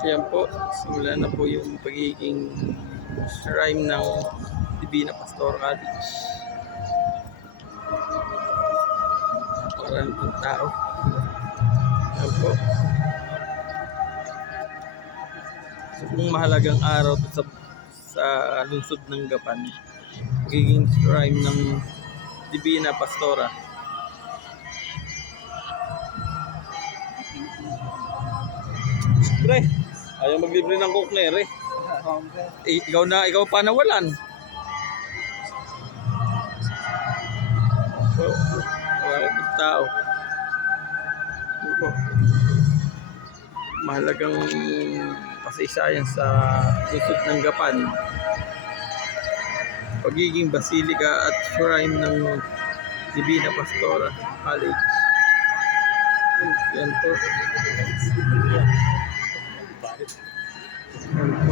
Ayan po, simula na po yung pagiging shrine ng Divina Pastora College. Maraming tao. Ayan po. So, kung mahalagang araw sa lungsod ng Gapan, pagiging shrine ng Divina Pastora. Pre, ayaw maglibre ng coke na eh. Ikaw pa nawalan. So, maraming tao. Mahalagang kasaysayan sa lungsod ng Gapan, pagiging basilika at shrine ng Divina Pastora College. Yan po. Yan po.